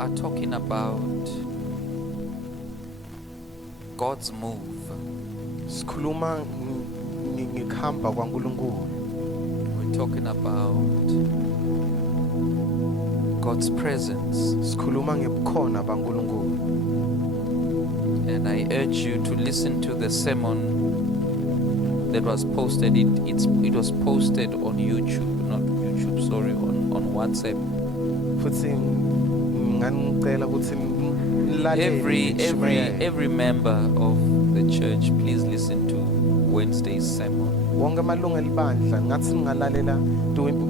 are talking about God's move. Sikhuluma ngikhamba kwaNkulunkulu. We're talking about God's presence. Sikhuluma ngebukhona baNkulunkulu. And I urge you to listen to the sermon that was posted. It was posted on YouTube, not YouTube, sorry, on WhatsApp. Futhi ngicela ukuthi nilalele Every member of the church, please listen to Wednesday's sermon. wonke amalungu elibandla ngathi ngalalela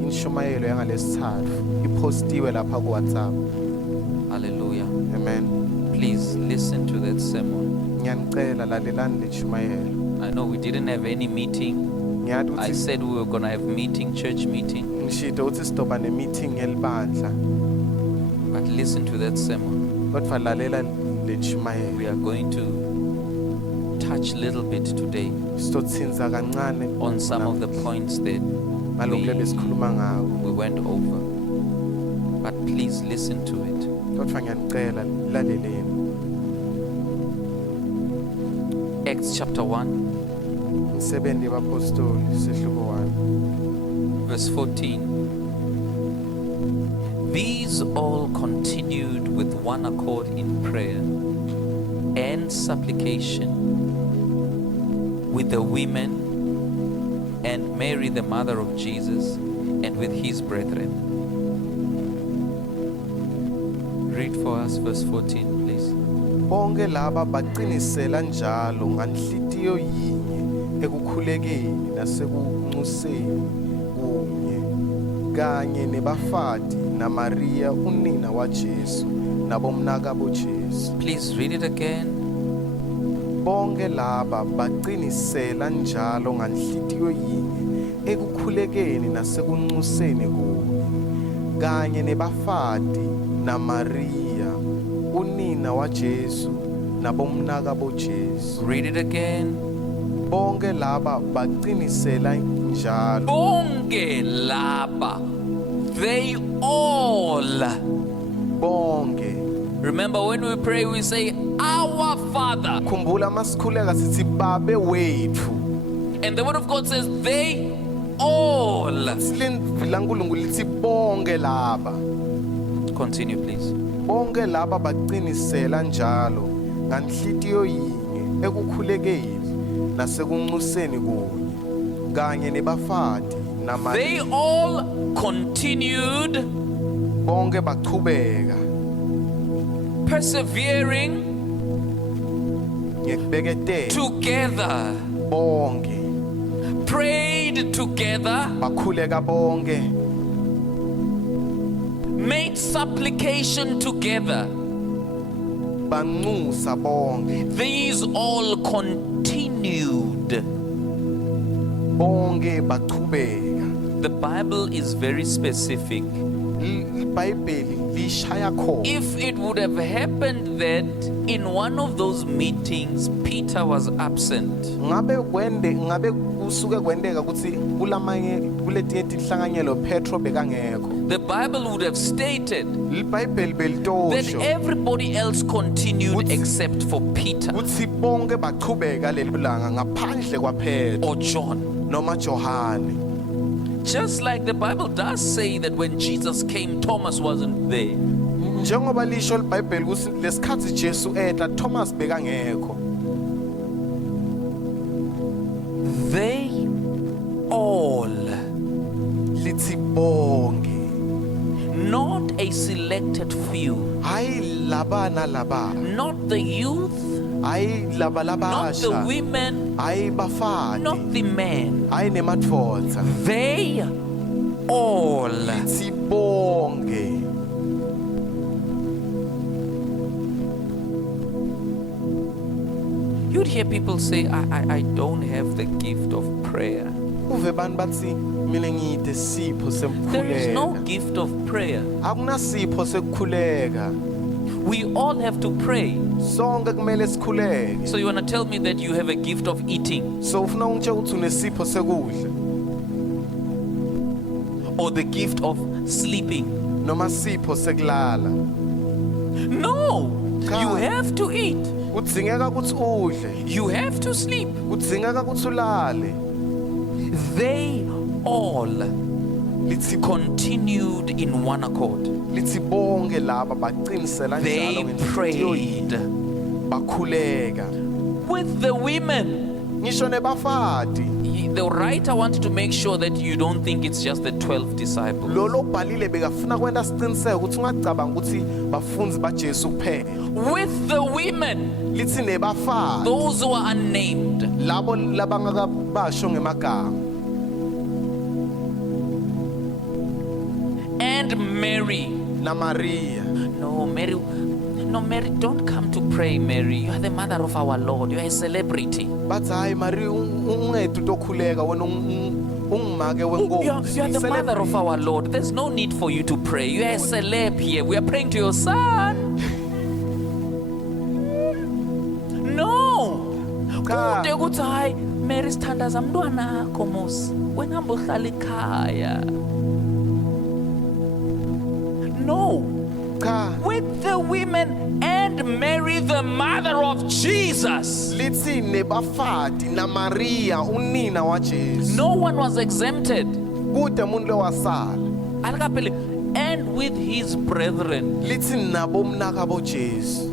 inshumayelo yangalesithathu ipostiwe lapha ku WhatsApp. Hallelujah. Amen. Please listen to that sermon. Ngiyanicela lalelani leshumayelo. I know we didn't have any meeting. Ngiyathi I ukuthi said we were going to have meeting, church meeting. ngishito ukuthi sidoba nemeeting yelibandla But listen to that sermon. kodwa lalela leshumayelo. We are going to touch a little bit today Sitotsinza kancane on some of the points that ngalokho lebesikhuluma ngawo. we went over. But please listen to it. Kodwa ngiyanicela laleleni. Acts chapter 1, Umsebenzi wabapostoli sehluko 1. verse 14. These all continued with one accord in prayer and supplication with the women and Mary the mother of Jesus and with his brethren. Read for us verse 14, please. Bonke laba baqinisela njalo nganhlitiyo yinye ekukhulekeni nasekunxuseni kunye kanye nebafati naMaria unina waJesu nabomnakabo Jesu. Please read it again. Bonke laba baqinisela njalo nganhlitiyo yinye ekukhulekeni nasekunxuseni kunye kanye nebafati naMaria unina waJesu nabomnakabo Jesu. Read it again. Bonke laba baqinisela njalo. Bonke laba. They all. Bonke. Remember when we pray we say our Father. Khumbula masikhuleka sithi babe wethu. And the word of God says they all. Silindvi laNkulunkulu lithi bonke laba. Continue please. Bonke laba baqinisela njalo nganhlitiyo yinye ekukhulekeni nasekunxuseni kunye kanye nebafati naMaria. They all continued Bonke bachubeka persevering ngekubeketela. together, Bonke prayed together, bakhuleka bonke, made supplication together. banxusa bonke. These all continued. Bonke bachubeka. The Bible is very specific. iBhayibheli lishaya khona. If it would have happened that in one of those meetings Peter was absent, Ngabe kusuke kwendeka ukuthi kuletinye tinhlanganyelo Petro bekangekho. the Bible would have stated iBhayibheli that belitosho everybody else continued except for Peter ukuthi bonke bachubeka lelo langa ngaphandle kwaPetro or John. noma Johane. Just like the Bible does say that when Jesus came, Thomas wasn't there. Njengoba lisho iBhayibheli ukuthi lesikhathi Jesu etla Thomas bekangekho. They all, Lithi bonke. not a selected few, Hayi labana laba. not the youth, Hayi laba not the labasha. women, Hayi bafati. not the men. Hayi nemadvodza. They all. Lithi bonke. You'd hear people say, I don't have the gift of prayer. Uve bantu bathi mina ngiyide sipho There is no sekukhuleka. gift of prayer. Akunasipho sekukhuleka. We all have to pray. Sonke kumele sikhuleke. So you want to tell me that you have a gift of eating So ufuna ungitshela ukuthi unesipho sekudla or the gift of sleeping? noma sipho sekulala. No, Cha. you have to eat. Kudzingeka ukuthi udle. You have to sleep. Kudzingeka ukuthi ulale. They all Lithi continued in one accord. lithi bonke laba baqinisela They njalo ngenhliziyo yinye. prayed Bakhuleka. with the women. Ngisho nebafati. The writer wanted to make sure that you don't think it's just the 12 disciples. Lo lobhalile bekafuna kwenta siqiniseke ukuthi ungacabanga ukuthi bafunzi baJesu kuphela. With the women, Lithi nebafati. those who are unnamed. Labo labangakabasho ngemagama. And Mary. Na Maria. No, Mary, don't come to pray, Mary. You are the mother of our Lord. You are a celebrity. Bathi hayi Maria ungedu tokhuleka wena ungimake wenkosi. You are the mother of our Lord. There's no need for you to pray. You are a celeb here. We are praying to your son. No. Cha. Kude kuthi hayi Mary sithandaza mntwana akho mos. Wena hamba uhlala ekhaya. No. Cha. With the women and Mary, the mother of Jesus. Lithi nebafati na Maria unina wa Jesu. No one was exempted. Kude umuntu lowasala. Alakaphela, and with his brethren. Lithi nabo mnaka bo Jesu.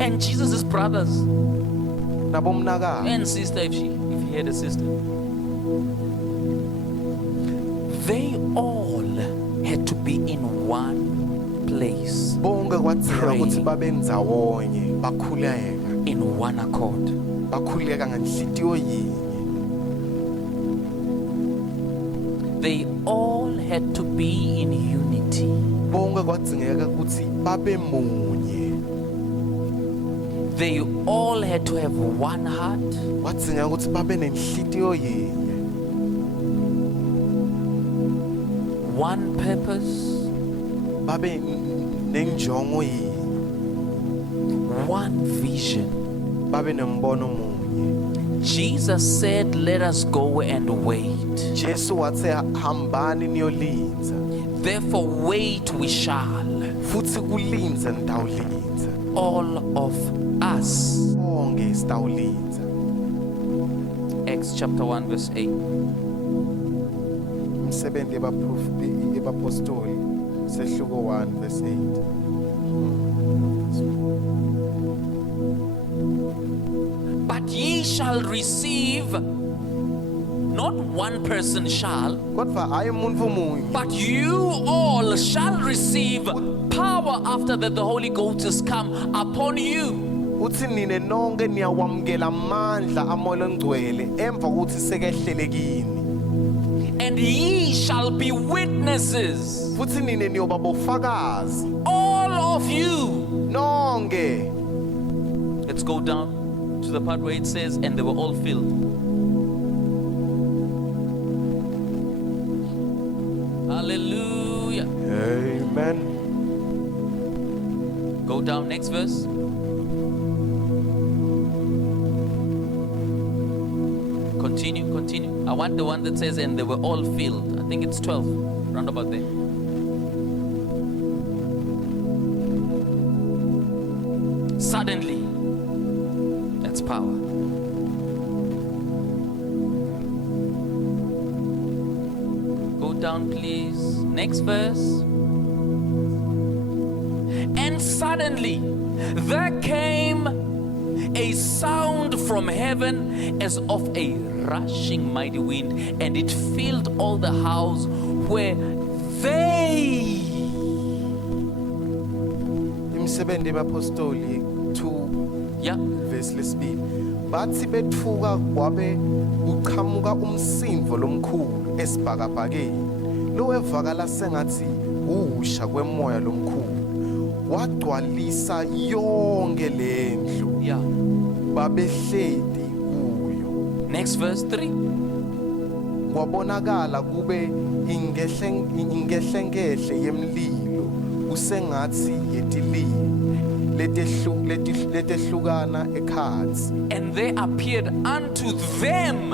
And Jesus' brothers Nabo mnaka. and sister, if he had a sister. They all had to be in one place, Bonke kwadzeka Pray. ukuthi babe ndzawonye bakhuleka. in one accord. Bakhuleka ngenhliziyo yinye. They all had to be in unity. Bonke kwadzingeka ukuthi babe munye. They all had to have one heart, Kwadzingeka ukuthi babe nenhliziyo yinye. one purpose, Babe nenjongo yinye. one vision. Babe nembono munye. Jesus said, "Let us go and wait." Jesu wathe hambani niyolinza. Therefore, wait we shall, Futhi kulinza nitawulinza. all of us. Bonke sitawulinza. Acts chapter 1, verse 8. Umsebenzi ebapostoli sehluko 1 verse 8. But ye shall receive, not one person shall, Kodwa hayi umuntu munye. but you all shall receive power after that the Holy Ghost has come upon you. Uthi nine nonke niyawamkela amandla amoya ongcwele emva kokuthi sekehlele kini. And ye shall be witnesses, Futhi nine niyoba bofakazi all of you. nonke. Let's go down to the part where it says, and they were all filled. Hallelujah. Amen. Go down, next verse. Continue. I want the one that says, and they were all filled. I think it's 12, round about there. Suddenly, that's power. Go down, please. Next verse. And suddenly, there came a sound from heaven as of a rushing mighty wind, and it filled all the house where they. Imsebenzi ebapostoli 2 Yeah. verse lesibili. Bathi bethuka kwabe uqhamuka umsindvo lomkhulu esibhakabhakeni. Lo evakala sengathi usha kwemoya lomkhulu. Wagcwalisa yonke lendlu. Yeah. Babehleti kuyo. Next verse 3. Kwabonakala kube ingehlengehle yemlilo usengathi yetilili letehlukana ekhatsi. And there appeared unto them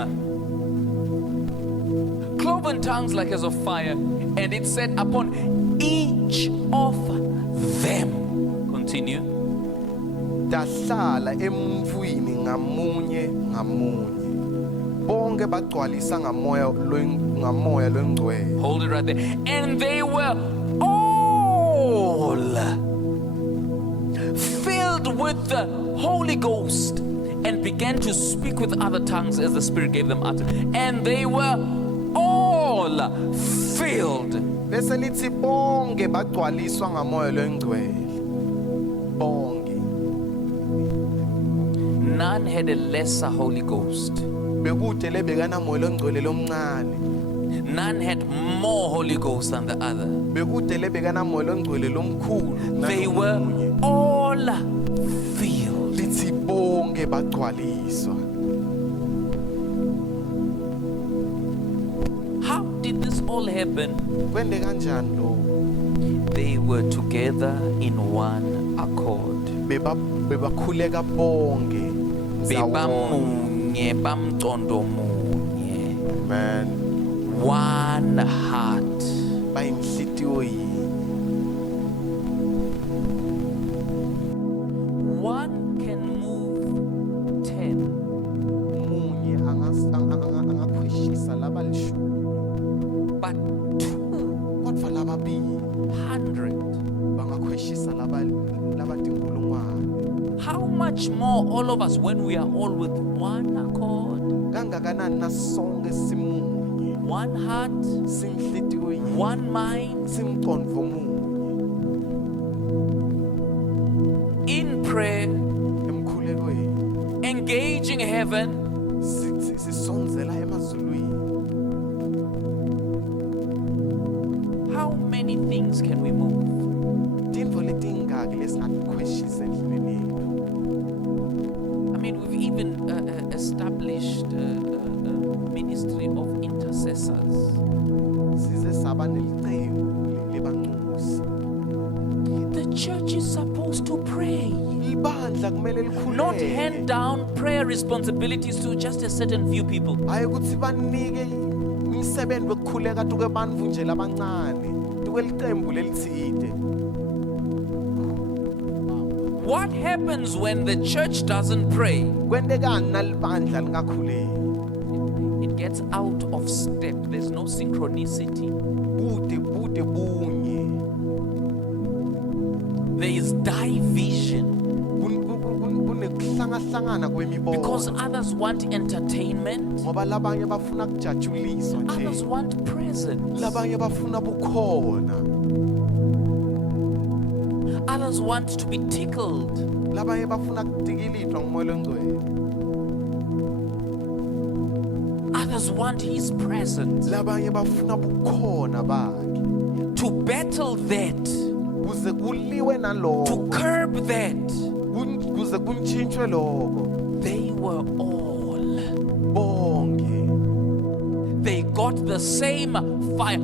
cloven tongues like as of fire, and it sat upon each of them. Continue. Dahlala emntwini ngamunye ngamunye. Bonke bagcwalisa ngamoya longcwele. Hold it right there. And they were all filled with the Holy Ghost and began to speak with other tongues as the Spirit gave them utterance. And they were all filled. Bese lithi bonke bagcwaliswa ngamoya longcwele. Bonke. None had a lesser Holy Ghost. Bekude lebekana moya longcwele lomncane. None had more Holy Ghost than the other. Bekude lebekana moya longcwele lomkhulu. They were all filled. Lithi bonke bagcwaliswa. How did this all happen? Kwende kanjani lo? They were together in one accord. Bebakhuleka bonke. Bebamunye bamcondo munye. Man, One heart. bayinhlitiyo yinye. One can move 10. Munye angakhweshisa laba lishumi. But 200 Kodwa lababili bangakhweshisa laba tinkulungwane. how much more all of us when we are all with one accord, Kangakanani nasonke simunye. one heart, Sinhlitiyo yinye. one mind, Simqondo munye. in prayer, Emkhulekweni. engaging heaven, Sisonzela emazulwini. how many things can we move? Tinto letingaki lesingakhweshisa endleleni yethu. I mean, we've even established a ministry of intercessors. Size saba nelicembu lebanxusi. The church is supposed to pray, Ibandla kumele not likhuleke. hand down prayer responsibilities to just a certain few people. Hayi ukuthi banike umsebenzi wokukhuleka tuke bantfu nje labancane. Tuke licembu lelitsite. What happens when the church doesn't pray? Kwentekani nalibandla lingakhuleki? It gets out of step. There's no synchronicity. Bude bunye. There is division Kunekuhlangana kwemibono. because others want entertainment, Ngoba labanye bafuna kujatshuliswa others nje. want presence, Labanye bafuna bukhona. others want to be tickled. Labanye bafuna kutikilitwa ngumoya longcwele. Others want his presence. Labanye bafuna bukhona bakhe. To battle that, Kuze kuliwe to naloko. curb that, Kuze kuntshintshwe lokho. they were all. Bonke They got the same fire.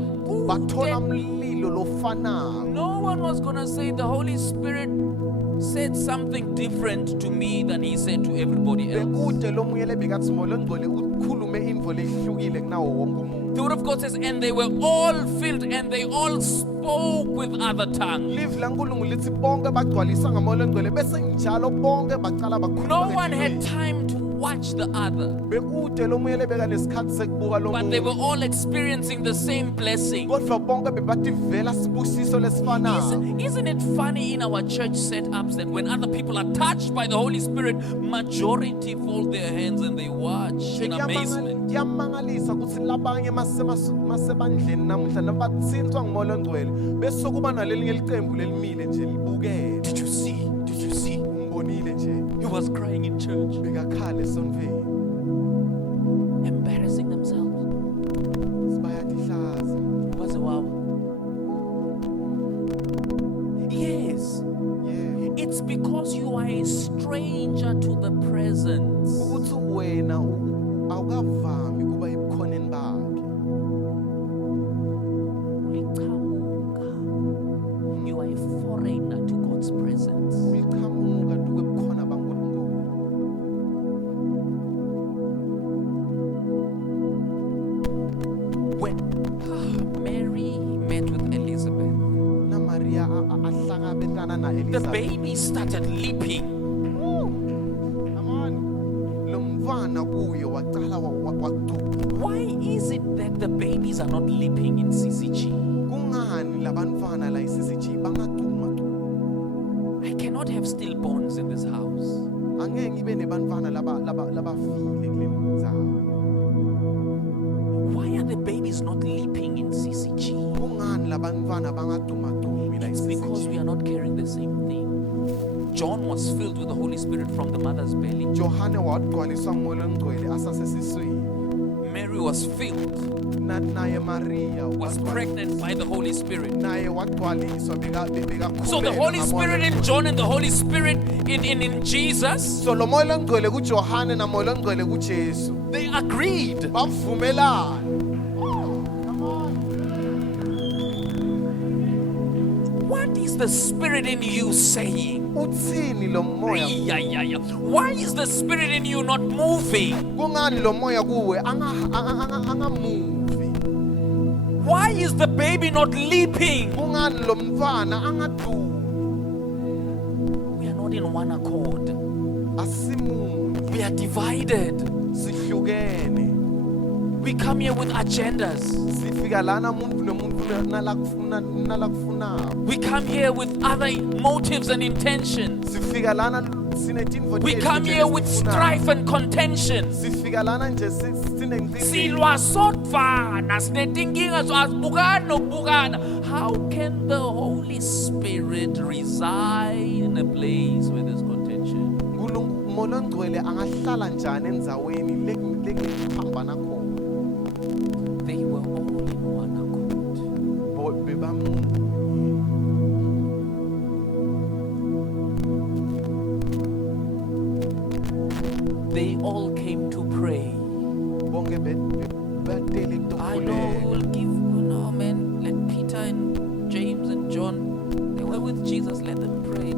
bathola umlilo lofanayo. No one was going to say the Holy Spirit said something different to me than he said to everybody else. Bekude lo moya lebekathi moya longcwele ukhulume info lehlukile kunawo wonke umuntu. The word of God says, and they were all filled and they all spoke with other tongues. Live lankulunkulu lithi bonke bagcwalisa ngamoya longcwele bese njalo bonke bacala bakhuluma. No one had time to watch the other, Bekude lo moya lebeka nesikhathi sekubuka lo but they were muntu. all experiencing the same blessing. Kodwa bonke bebativela sibusiso lesifanayo. Isn't it funny in our church setups that when other people are touched by the Holy Spirit, majority fold their hands and they watch in amazement? Kuyamangalisa ukuthi labanye masebandleni namuhla nabathintwa ngumoya longcwele bese kuba nalelinye licembu lelimile nje libukele. Did you see? Did you see? Umbonile nje He was crying in church, bekakhale esontveni. embarrassing themselves. Sibayatihlaza. Was it wow? Yes, Yeah. it's because you are a stranger to the presence. Ukuthi wena awukavami kuba ebukhoneni bakhe. You are a foreigner to God's presence. Uliqhamuka duke ebukhona baNkulunkulu. When Mary met with Elizabeth, wabetana na the Elizabeth. baby started leaping. Amani, lo mfana kuye waqala waqhuba. Why is it that the babies are not leaping in CCG? Kungani labantwana la iCCG bangaduma tu? I cannot have stillborns in this house. Angeke ngibe nebantwana labafile kuleli ndzawo. Why are the babies not leaping in CCG? Kungani labantwana bangaduma dumi la It's because we iCCG? are not carrying the same thing. John was filled with the Holy Spirit from the mother's belly. Johane wagcwaliswa nguMoya Omngcwele asasesiswini. Mary was filled, Naye Maria was pregnant by the Holy Spirit. naye wagcwaliswa bekakhulelwa So the Holy ngaMoya Spirit in Omngcwele. John and the Holy Spirit in Jesus, So lo Moya Omngcwele kuJohane na Moya Omngcwele kuJesu they agreed. bavumelana. What is the Spirit in you saying? Utsini lo moya? Why is the Spirit in you not moving? Kungani lo moya kuwe angamuvi? Why is the baby not leaping? Kungani lo mfana angadumi? We are not in one accord. Asimunye, We are divided. sihlukene. We come here with agendas. Sifika lana umuntu nomuntu nalakufuna. We come here with other motives and intentions. Sifika lana sinetinvo. We come here with strife and contention. Sifika lana nje sinenkinga. Silwa sodvana sinetinkinga azibukani nokubukana. How can the Holy Spirit reside in a place where there's contention? Moya Omngcwele angahlala njani endzaweni lekuphambana khona? They were all in one accord. Bebamunye. They all came to pray. Bonke betele I know we will give, man, let Peter and James and John, they were with Jesus, let them pray.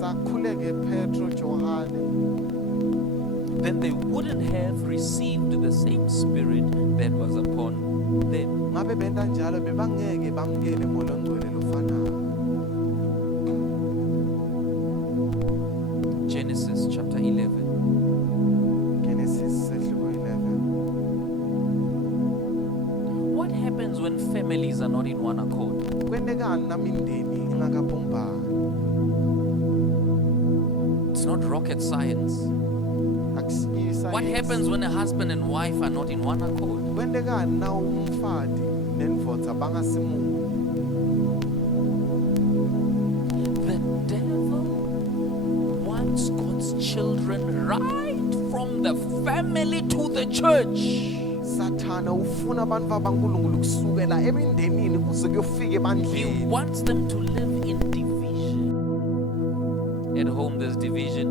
sakhuleke Petro Johane. Then they wouldn't have received the same spirit that was upon them. Ngabe benta njalo bebangeke bamkele Moya Omngcwele lofanayo. Genesis chapter 11. Genesis sehluko 11. What happens when families are not in one accord? Kwendekani namindeni ingakabumbani? It's not rocket science. Akusiyo What science. happens when a husband and wife are not in one accord? Kwendekani na umfati nendvodza bangasimunye? The devil wants God's children right from the family to the church. Sathana ufuna abantu baNkulunkulu kusukela emindenini kuze kuyofika He ebandleni. wants them to live in division. At home, there's division.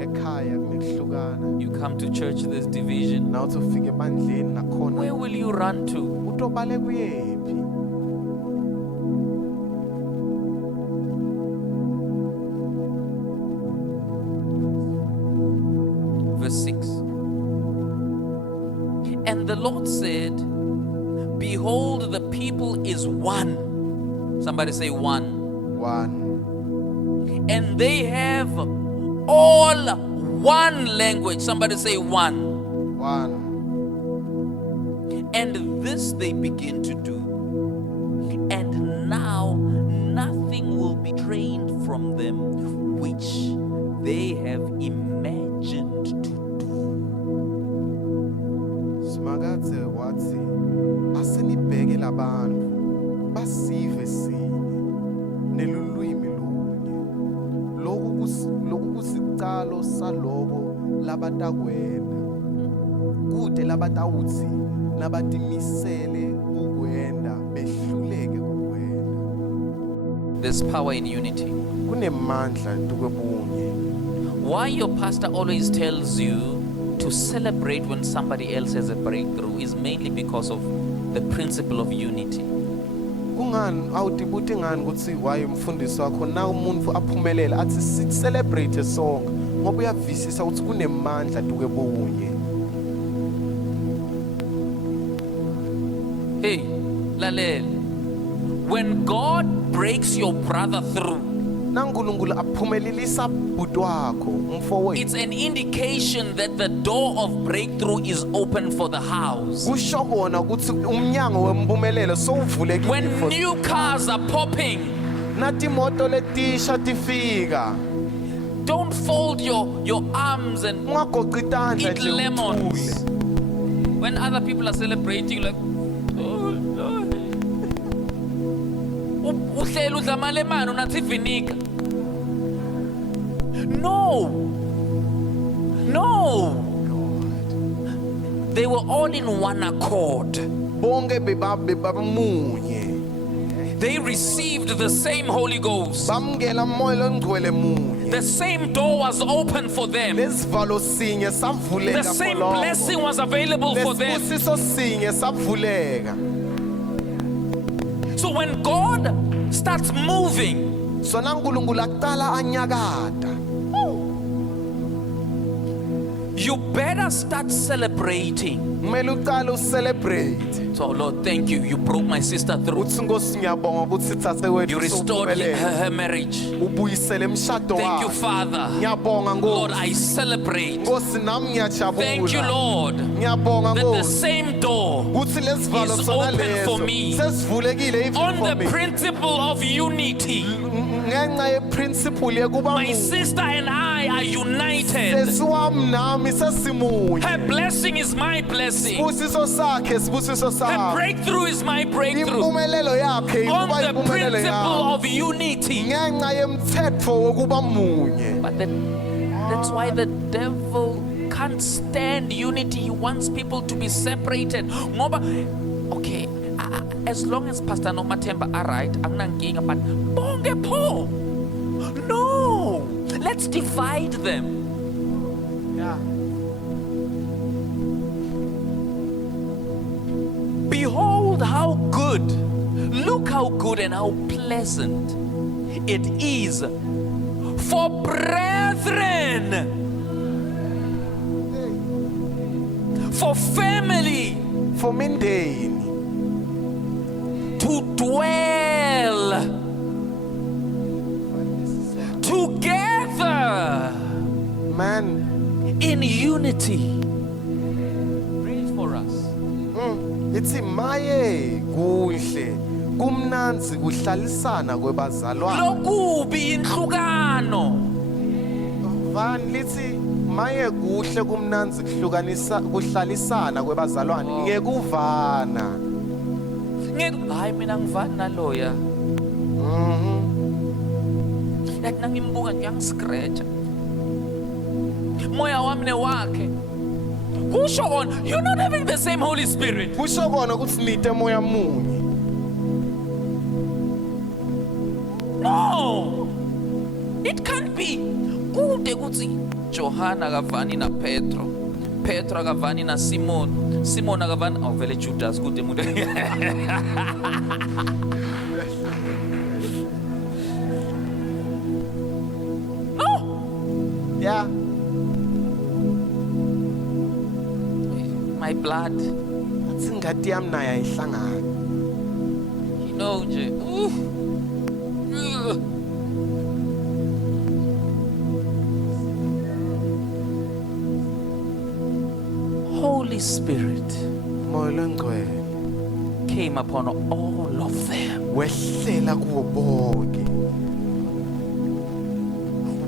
Ekhaya kunekuhlukana. You come to church, there's division. Nawuthi ufika ebandleni nakhona Where will you run to? utobale kuyephi? Verse 6. And the Lord said, behold, the people is one. Somebody say one. One. And they have all one language. Somebody say one. One. And this they begin to do. And now nothing will be trained from them which they have imagined to do. Smakathe wathi asenibheke labantu basive sinye nelulwimi lunye. Lokhu kusicalo saloko labatakwenda. Kude labatawuthi nabatimisele ukwenda behluleke kukwenda. There's power in unity. Kunemandla tukubunye. Why your pastor always tells you to celebrate when somebody else has a breakthrough is mainly because of the principle of unity. Kungani awutibuti ngani ukuthi why umfundisi wakho na umuntu aphumelele athi si celebrate sonke ngoba uyavisisa ukuthi kunemandla tukubunye. Hey, lalel. When God breaks your brother through, naNkulunkulu aphumelelisa bhuti wakho umfowethu it's an indication that the door of breakthrough is open for the house. kusho kona ukuthi umnyango wempumelelo sowuvulekile When new cars are popping, nathi imoto letisha tifika don't fold your arms and ungagoqi tandla eat nje lemons. uthule. When other people are celebrating, like, oh Lord. Uhlela udla amalemani unathi vinegar. No. They were all in one accord. bonke bebamunye They received the same Holy Ghost. bamukela moya longcwele munye The same door was open for them. lesivalo sinye The savuleka same blessing was available for them. lesibusiso sinye savuleka So when God starts moving, sona uNkulunkulu aqala anyakata you better start celebrating. kumele uqale ucelebrate So Lord, thank you. You broke my sister through. uthi Nkosi ngiyabonga ukuthi thathe wethu You restored her marriage. ubuyisele emshado Thank you, wakhe Father. ngiyabonga Lord, Nkosi I celebrate. Nkosi nami Thank you, ngiyajabula Lord, ngiyabonga that the Nkosi same door uthi lesivalo is sona open for leso me. sesivulekile even on for the me principle of unity. ngenxa yeprinciple yekuba My sister and I are united. sesiwami nami sesimunye Her blessing is my blessing. sibusiso sakhe sibusiso Her sakhe breakthrough is my breakthrough. impumelelo yakhe On ikuba the impumelelo principle yakhe of unity. ngenxa yemthetho wokuba munye But that's why the devil can't stand unity. He wants people to be separated. Ngoba, okay, as long as Pastor Nomathemba are right, anginankinga, but bonke pho. No, let's divide them. Behold how good, look how good and how pleasant it is for brethren, for family for mindeni to dwell together man in unity. Read it for us. ithi maye kuhle kumnanzi kuhlalisana kwebazalwane Lokubi inhlukano. van lithi maye kuhle kumnanzi kuhlalisana kwebazalwane Oh. ngekuvana Hayi mina ngivani naloya. Yathi nangimbuka ngiyangiscratcha. Moya wami newakhe. Kusho kona, you're not having the same Holy Spirit. kusho kona ukuthi nite moya munye No. It can't be. Kude kuthi Johana akavani na Petro. Petro akavani na Simon. Simon akavani vele Judas kude mude. No. yeah My blood. athi ingadi yami nayo ayihlangani You know nje. Ugh. Holy Spirit moya longcwele came upon all of them. wehlela kuwo bonke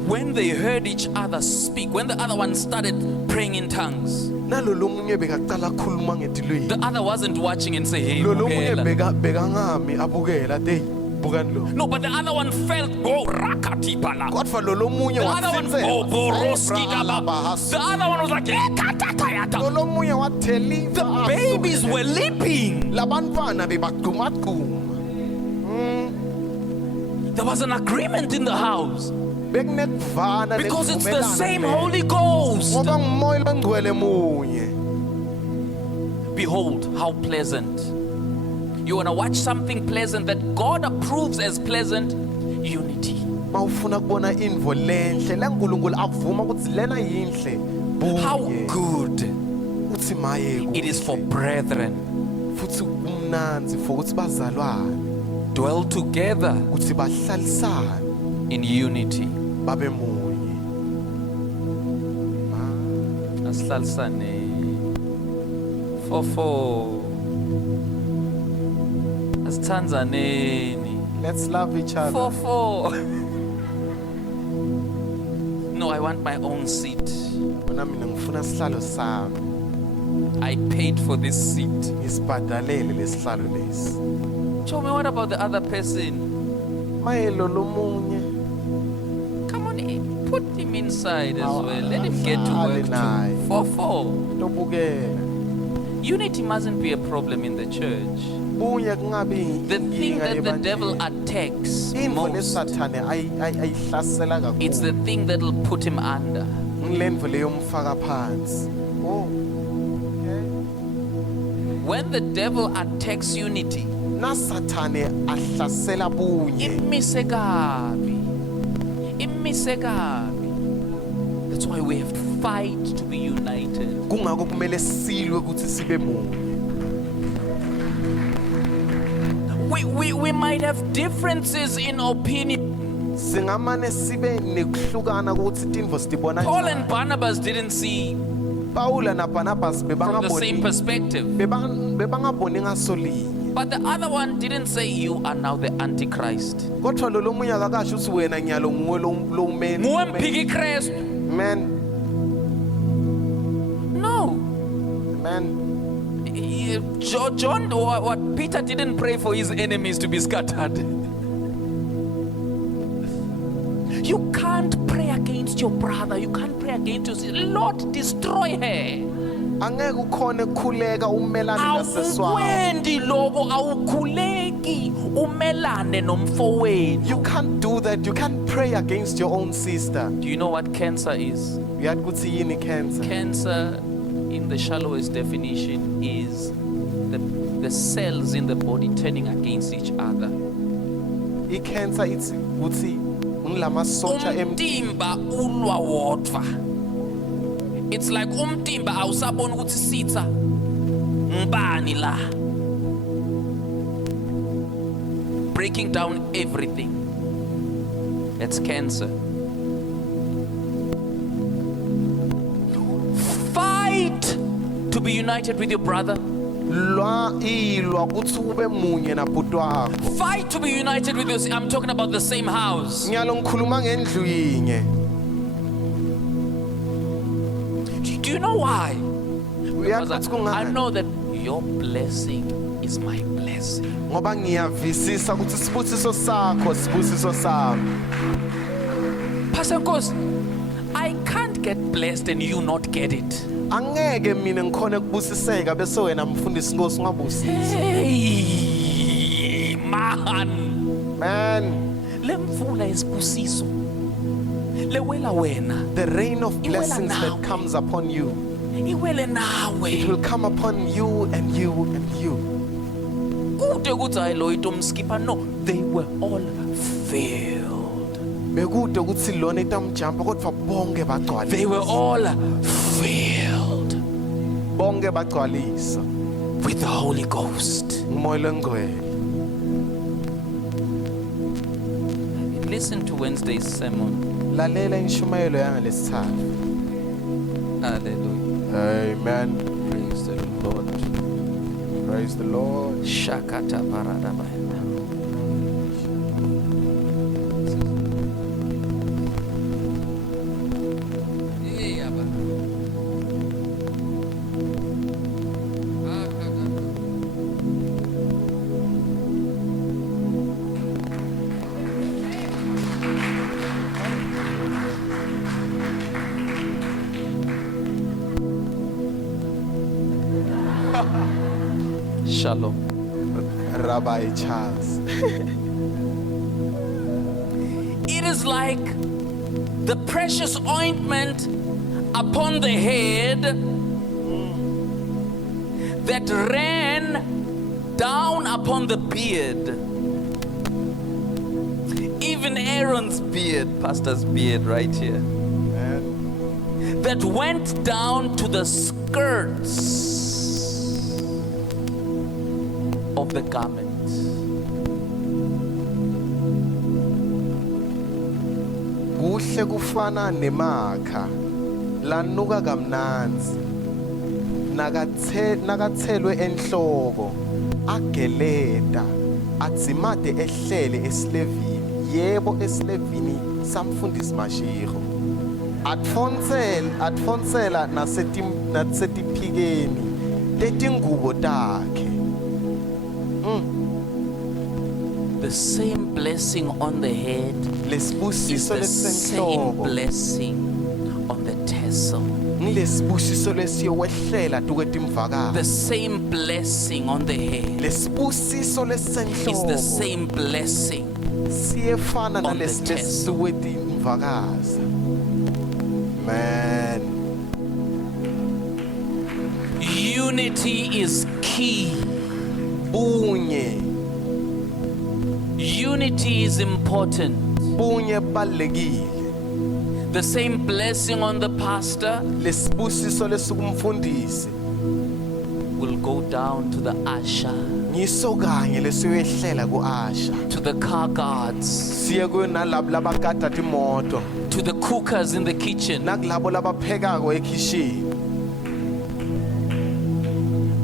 When they heard each other speak, when the other one started praying in tongues, nalolo munye bekaqala khuluma ngetilweni the other wasn't watching and say, hey, lolo munye bukela. bekangami abukela dey bukani lo No, but the other one felt, go rakatipala. kodwa lolo munye The other one, oh, boroski daba. watsinzela The other one was like, eh, katatayata. lolo munye watheliva The babies were leaping. labantwana bebagqumagquma There was an agreement in the house bekunekuvana because it's the nekuvumelana same kulento. Holy Ghost. ngoba ngumoya longcwele munye Behold, how pleasant. You want to watch something pleasant that God approves as pleasant? Unity. mawufuna kubona indvo lenhle lenkulunkulu avuma ukuthi lena yinhle How bunye good uthi maye it is for brethren. futhi kumnanzi for ukuthi bazalwane Dwell together ukuthi bahlalisane in unity. babe munye. Asihlalisane. 4-4. Asithandzaneni. Let's love each other. 4-4. No, I want my own seat. Mina ngifuna sihlalo sami. I paid for this seat. Ngisibhadalele lesihlalo lesi. Show me, what about the other person? Mayelo lomunye. Come on, put him inside as Oh, well. Let him get to work naye. too. 4-4. Tobukela. Unity mustn't be a problem in the church. Bunye kungabi The thing that the devil attacks Info most, lesathane ayihlasela kakhulu. it's the thing that'll put him under. Ngilendvo leyo mfaka phansi. Oh. Okay. When the devil attacks unity, Nasathane ahlasela bunye. imise kabi. Imise kabi. That's why we have to fight to be united. Kungako kumele silwe ukuthi sibe munye. We might have differences in opinion. Singamane sibe nekuhlukana ukuthi tindvo sitibona Paul njani. and Barnabas didn't see Paula na Barnabas from the same bebangaboni perspective. bebangaboni ngaso linye. But the other one didn't say, you are now the Antichrist. Kodwa lo lomunye akakasho ukuthi wena nyalo nguwe lo umenzi. Nguwe mphiki Kristu. Man, No. man. John, what Peter didn't pray for his enemies to be scattered. You can't pray against your brother. You can't pray against your sister. Lord, destroy her. Angeke ukhone ukukhuleka umelane naseswakho. Awukwendi lokho, awukhuleki umelane nomfowenu. You can't do that. You can't pray against your own sister. Do you know what cancer is? Uyathi kuthi yini cancer? Cancer, in the shallowest definition, is the cells in the body turning against each other. I-cancer ithi kuthi ngilamasotsha Umtimba ulwa wodwa. It's like umtimba awusabona ukuthi sitha ngibani la. Breaking down everything. That's cancer. Fight to be united with your brother. ilwa kuthi ube munye nabhuti wakho. Fight to be united with your. I'm talking about the same house. Ngiyalo ngikhuluma ngendlu yinye. Do you know why? Uyathi Because kuthi I kungani? know that your blessing is my blessing. Ngoba ngiyavisisa ukuthi sibusiso sakho sibusiso sami. Pastor Nkosi, I can't get blessed and you not get it. Angeke mina ngikhona ukubusiseka bese wena mfundisi Nkosi ungabusisi. Hey, man. Man, Le mvula yesibusiso lewela wena, the rain of Iwela blessings nawe. that comes upon you, iwele it nawe. will come upon you and you and you. Kude ukuthi hayi lo itomskipper, no, they were all filled. Bekude ukuthi lona itamjumpa kodwa bonke bagcwalisa. They were all filled Bonke bagcwalisa with the Holy Ghost. ngumoya lengcwele. Listen to Wednesday's sermon. Lalela inshumayelo yangalesithathu. Hallelujah. Amen. Praise the Lord. Praise the Lord. Shakata paradabaya. Shalom. Rabbi Charles. It is like the precious ointment upon the head that ran down upon the beard. Even Aaron's beard, Pastor's beard right here, And that went down to the skirts of the garment. kuhle kufana nemakha lanuka kamnanzi nakathelwe enhloko ageleda adzimade ehlele esilevini yebo esilevini samfundisi Mashego atfonsela nasetiphikeni tetingubo takhe. The same blessing on the head is Lesibusiso the same lesenhloko blessing on the tassel. ngilesibusiso lesiyowehlela tukwetimvakazi. The same blessing on the head Lesibusiso is the lesenhloko same blessing. siyefana on the nalesi tassel. lesituwetimvakazi. Man, Unity is key. bunye Unity is important. balekile. The same blessing on the pastor Lesibusiso lesukumfundisi will go down to the usher, ngiso kanye lesiyoyehlela ku-Asha. to the car guards, Siye kuyo nalabo labagada timoto to the cookers in the kitchen. nakulabo labaphekako ekhishini.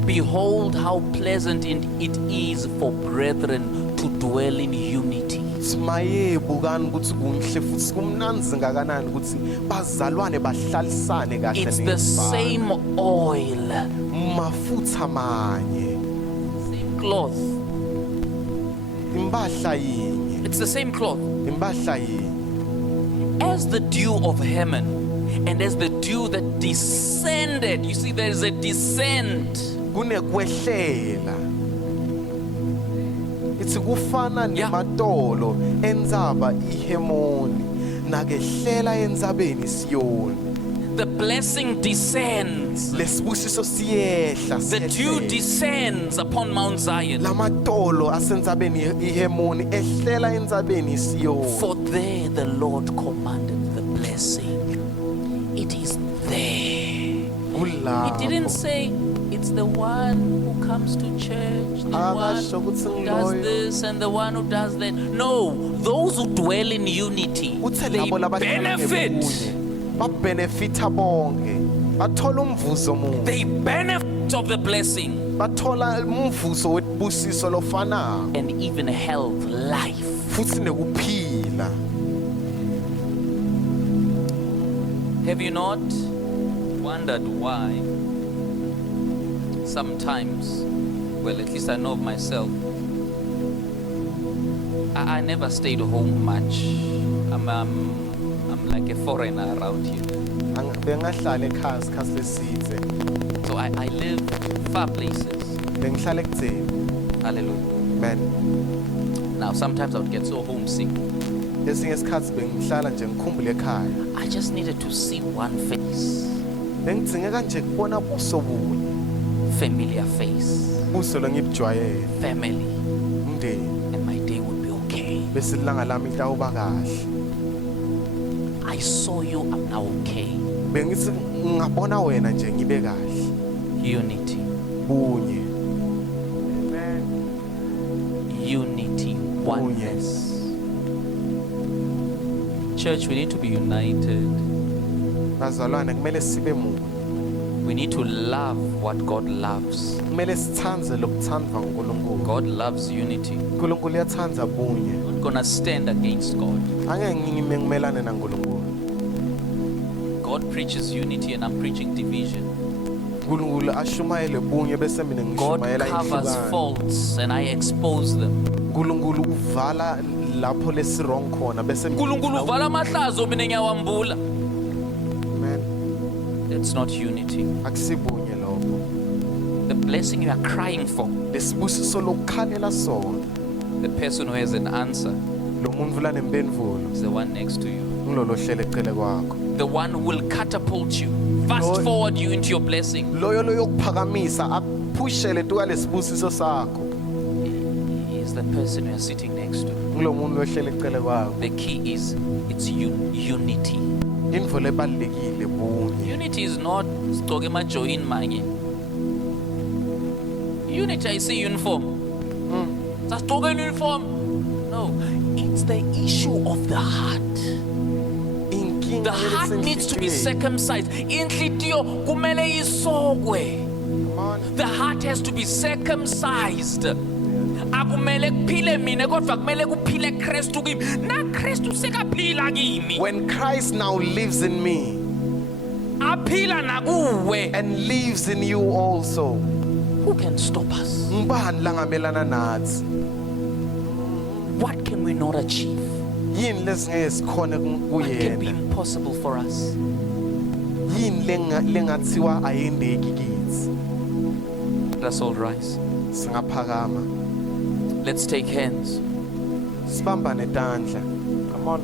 Behold how pleasant it is for brethren to dwell in unity. Simaye bukani ukuthi kuhle futhi kumnanzi ngakanani ukuthi bazalwane bahlalisane kahle It's the ngezimpande. same oil, Mafutha manye, same cloth. impahla yinye, It's the same cloth. impahla yinye. As the dew of Hermon and as the dew that descended. You see, there is a descent. Kunekwehlela. Ithi kufana Yeah. nematolo endzaba iHemoni nakehlela endzabeni Siyoni. The blessing descends. Lesibusiso siyehla. The dew siyehlela. descends upon Mount Zion. Lamatolo asendzabeni iHemoni ehlela endzabeni Siyoni. For there the Lord commanded the blessing. It is there. He didn't say it's the one who comes to church, the one who does this and the one who does that. No, those who dwell in unity, they benefit. Babenefita bonke. Bathola umvuzo munye. They benefit of the blessing Bathola umvuzo webusiso lofanayo and even health, life. futhi nekuphila. Have you not wondered why sometimes, well, at least I know of myself, I never stayed home much. I'm like a foreigner around here. Bengahlala ekhaya isikhathi leside. So I live far places. Bengihlala ekudzeni. Hallelujah. Man, Now, sometimes I would get so homesick. esinye isikhathi bengihlala nje ngikhumbule ekhaya. I just needed to see one face, Bengidzingeka nje kubona buso bunye. familiar face, Buso lengibujwayele. family, Umndeni. and my day would be okay. Bese ilanga lami litawuba kahle. I saw you, I'm now okay. Bengithi ngabona wena nje ngibe kahle. Unity, Bunye. unity, oneness. Church, we need to be united. Bazalwane kumele sibe munye. We need to love what God loves. Kumele sithande lokuthandwa nguNkulunkulu. God loves unity. uNkulunkulu uyathanda bunye. I'm not gonna stand against God. Angeke ngime ngimelane naNkulunkulu. God preaches unity and I'm preaching division. uNkulunkulu ashumayele bunye bese mina God ngishumayela covers ihlukana. faults and I expose them. uNkulunkulu uvala lapho lesirong khona bese uNkulunkulu uvala amahlazo mina ngiyawambula. man That's not unity. akusibunye lokho. The blessing you are crying for, Lesibusiso lokukhalela sona. the person who has an answer Lo muntu la nempendvulo is the one next to you. ngilolo hlele ecele kwakho. The one who will catapult you, fast Lord. forward you into your blessing. Loyo lokuphakamisa akuphushele tuka lesibusiso sakho. Is the person you are sitting next to. Ngilo muntu lohlele ecele kwakho. The key is it's unity. Indvo lebalekile bunye. Unity is not sigcoke emajoyini manye. Unity I see uniform. Sigcoke uniform. No, it's the issue of the heart. The heart needs to be circumcised. Inhlitiyo kumele isokwe. The heart has to be circumcised. Akumele kuphile mina kodwa kumele kuphile Kristu kimi. Na Kristu sekaphila kimi. When Christ now lives in me Aphila nakuwe. and lives in you also, Who can stop us? ngubani langamelana nathi? What can we not achieve? Yini lesingeke sikhone What can be kuyena? impossible for us? Yini lengathiwa ayendeki kithi? Let us all rise. Singaphakama. Let's take hands. Sibambane tandla. Come on.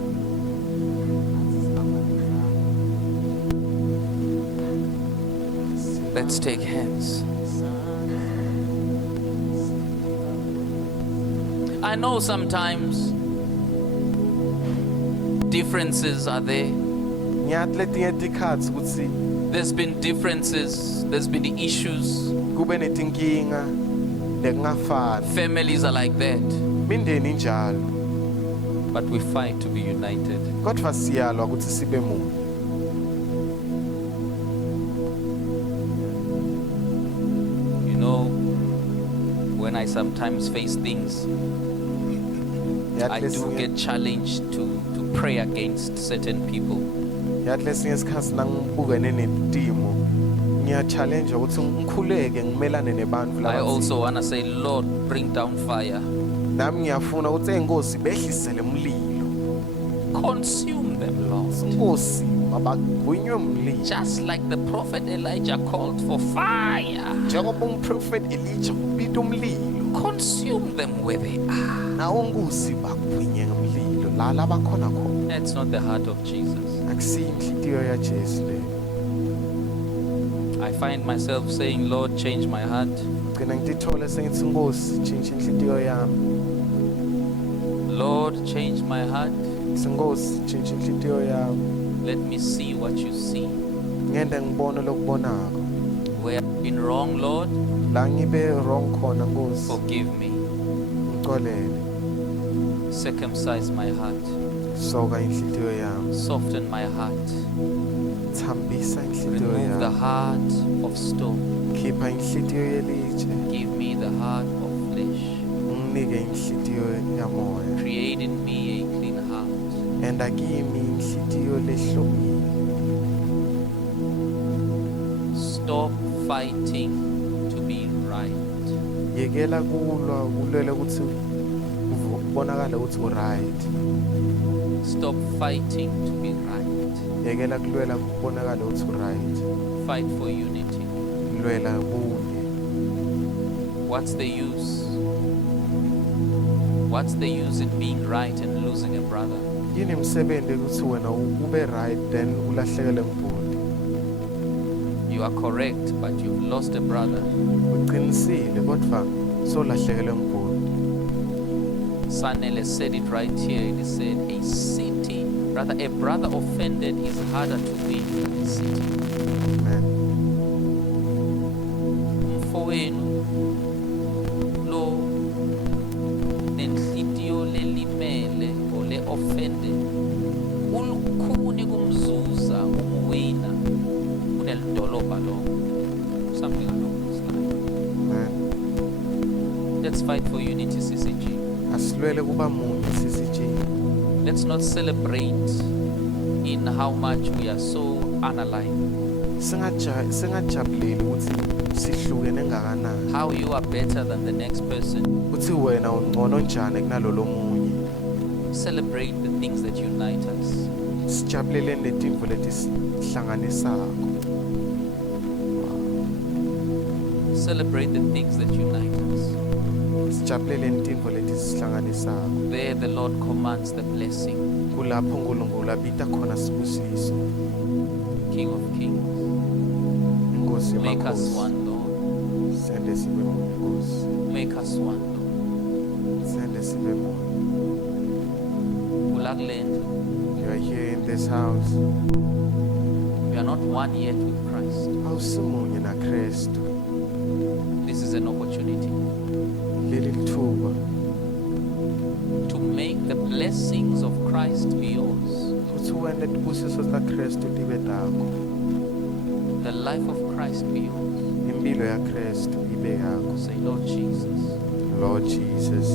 Let's take hands. I know sometimes differences are there. Ngiyathi letinye tikhatsi kutsi There's been differences, there's been the issues. kube netinkinga lekungafani. Families are like that, Mindeni injalo. but we fight to be united. Kodwa siyalwa ukuthi sibe munye. You know, when I sometimes face things, I do get challenged to pray against certain people. Yathi lesinye isikhathi nangibukene netimo ngiya-challenge ukuthi ngikhuleke ngimelane nebantfu I labathile. also want to say, Lord, bring down fire. Nami ngiyafuna ukuthi enkosi behlisele umlilo. Consume them, Lord. Inkosi mabagwinywe umlilo. Just like the prophet Elijah called for fire. Njengoba umprofeti Elijah ubita umlilo. Consume them where they are. Nawo nkosi bagwinye umlilo la labakhona khona. That's not the heart of Jesus. Akusiyo inhlitiyo yaJesu le. I find myself saying, Lord, change my heart. Gcina ngitithole sengithi Nkosi tshintsha inhlitiyo yami. Lord, change my heart. Nkosi tshintsha inhlitiyo yami. Let me see what you see. Ngende ngibone lokubonako. Where I've been wrong, Lord, La ngibe wrong khona Nkosi. forgive me. Ngixolele. Circumcise my heart. Soka inhlitiyo yami. Soften my heart. Thambisa inhlitiyo Remove the yami. heart of stone. Khipha inhlitiyo yelitshe. Give me the heart of flesh. Unginike inhlitiyo yamoya. Create in me a clean heart. Enda kimi inhlitiyo lehlomile. Stop fighting to be right. Yekela kulwa ulwele ukuthi ubonakala ukuthi uright. Stop fighting to be right. Yekela kulwela kubonakala ukuthi uright. Fight for unity. Lwela bunye. What's the use? What's the use in being right and losing a brother? Yini imsebenzi ukuthi wena ube right then ulahlekele mbudi. You are correct, but you've lost a brother. Uqinisile kodwa solahlekele mbudi. Sanele said it right here. He said, a city, rather a brother offended is harder to win than a city. Amen. Mfowenu lo nenhlitiyo lelimele or le offended ulukhuni kumzuza umwina kunelidolobha lo, something along those lines. Amen. Let's fight for unity, CCG. Asilwele kuba munye CCG. Let's not celebrate in how much we are so unalike. Singajabuleli ukuthi sihlukene ngakanani. How you are better than the next person. Uthi wena ungcono njani kunalolo munye. Celebrate the things that unite us. Sijabulele netinto letihlanganisako. Celebrate the things that unite us. Sijabulele netinto letihlanganisako. There the Lord commands the blessing. Kulapho uNkulunkulu abita khona sibusiso. King of kings, Inkosi make us yamakhosi. one, Lord. Sende sibe munye Nkosi. Make us one, Lord. Sende sibe munye. Ulakulendlu, You are here in this house. we are not one yet with Christ. Awusimunye na Kristu. This is an opportunity Leli lithuba to make the blessings of Christ be yours. ukuthi wena tibusiso zikaKristu tibe takho. The life of Christ be yours. Impilo yaKristu ibe yakho. Say, Lord Jesus, Lord Jesus,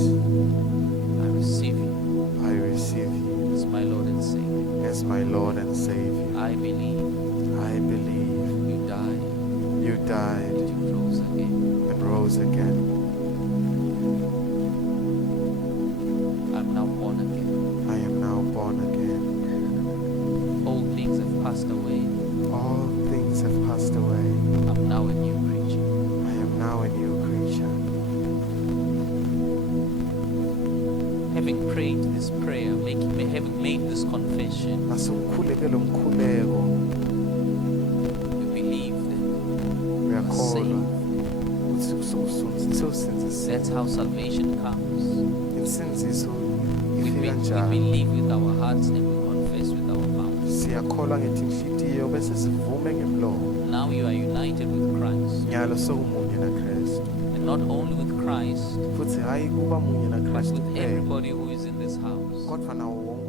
I receive you I receive you as my Lord and Savior. as my Lord and Savior. I believe I believe you died you died and you rose again. and rose again. I'm now born again. I am now born again. All things have passed away. All things have passed away. I'm now a new creature. I am now a new creature. Having prayed this prayer, having made this confession, Nasukhuleke lo mkhuleko we believe that uyakholwa ukuthi ususinzisiwe. that's how salvation comes. Insinziso We ifika njalo. believe with our hearts and we confess with our mouths. Siyakholwa ngetinhliziyo bese sivume ngemlomo. Now you are united with Christ. Nyalo sokumunye naKristu. And not only with Christ, Futhi hayi kuba munye but naKristu with kuphela, everybody who is in this house. kodwa nawo wonke